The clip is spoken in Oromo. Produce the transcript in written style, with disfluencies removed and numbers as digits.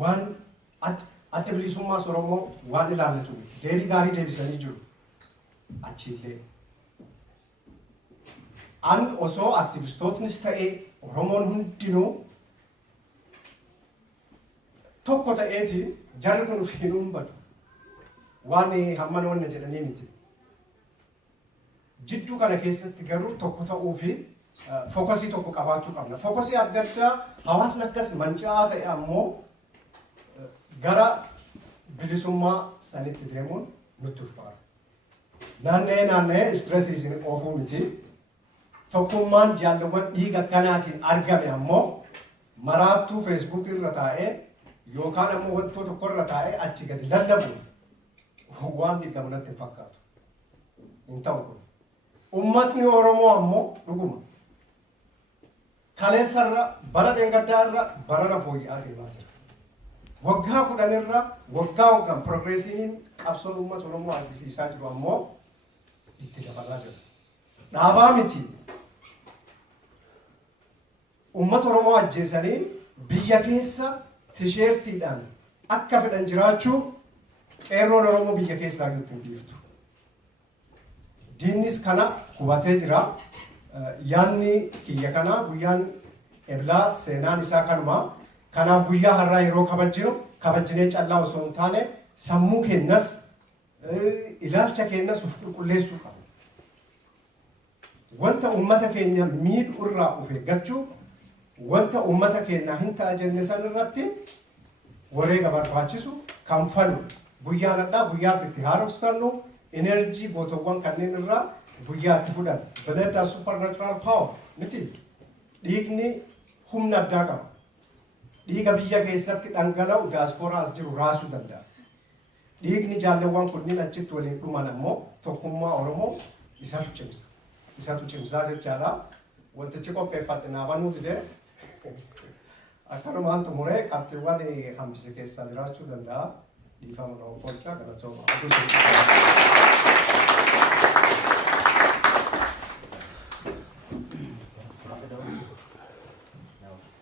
waan adda bilisummaa Oromoo waan ilaallatu deebii gaarii deebisanii jiru achillee an osoo aktivistootnis ta'ee Oromoon hundinuu tokko ta'eeti jarri kun ufiinuun badu waan hamman wanna jedhanii miti jidduu kana keessatti garuu tokko ta'uu fi fookasii tokko qabaachuu qabna. Fookasii adda addaa hawaasni akkas manca'aa ta'e ammoo gara bilisummaa sanitti deemuun nutti ulfaata. Naanna'ee stressii isin oofuu miti. Tokkummaan jaalawwan dhiiga kanaatiin argame ammoo maraattuu Facebook irra taa'ee yookaan ammoo wantoota tokko irra taa'ee achi gadi lallabu waan dhiigamu natti hin fakkaatu. Hin ta'u kun. Uummatni Oromoo ammoo dhuguma. Kaleessarra bara dheengaddaarra barana fooyya'aa deemaa jira. Waggaa 10 irra waggaan progressiiniin qabsoon uummata Oromoo argisiisaa jiru ammoo itti dabalaa jira. Dhaabaa miti. Uummata Oromoo ajjeesanii biyya keessa tisheertiidhaan akka fedhan jiraachuu qeerroon Oromoo biyya keessaa iyyuu hin dhiiftu. Diinnis kana hubatee jira. Yaanni kiyya kana guyyaan eblaa seenaan isaa kanuma. Kanaaf guyyaa har'aa yeroo kabajinee callaa osoo hin taane sammuu keenyas ilaalcha keenyas uf qulqulleessuu qabna. Wanta uummata keenya miidhu irraa of eeggachuu wanta uummata keenya hin ta'a jenne san irratti wareega barbaachisu kan falu guyyaan addaa guyyaa sitti haaromsannu enerjii gootowwan kanneen irraa guyyaa itti fudhan. Benedaa supernatural power miti dhiigni humna addaa qaba. Dhiiga biyya keessatti dhangala'u diasporaas jiru raasuu danda'a. Dhiigni jaalawwan kunniin achitti waliin dhuman ammoo tokkummaa Oromoo isatu cimsa. Isatu cimsaa jechaadha. Wantichi qopheeffadhe naabanuu dide akkanumaan xumuree qabxiiwwan hambise keessaa jiraachuu danda'a. Dhiifama nama qolchaa galatooma.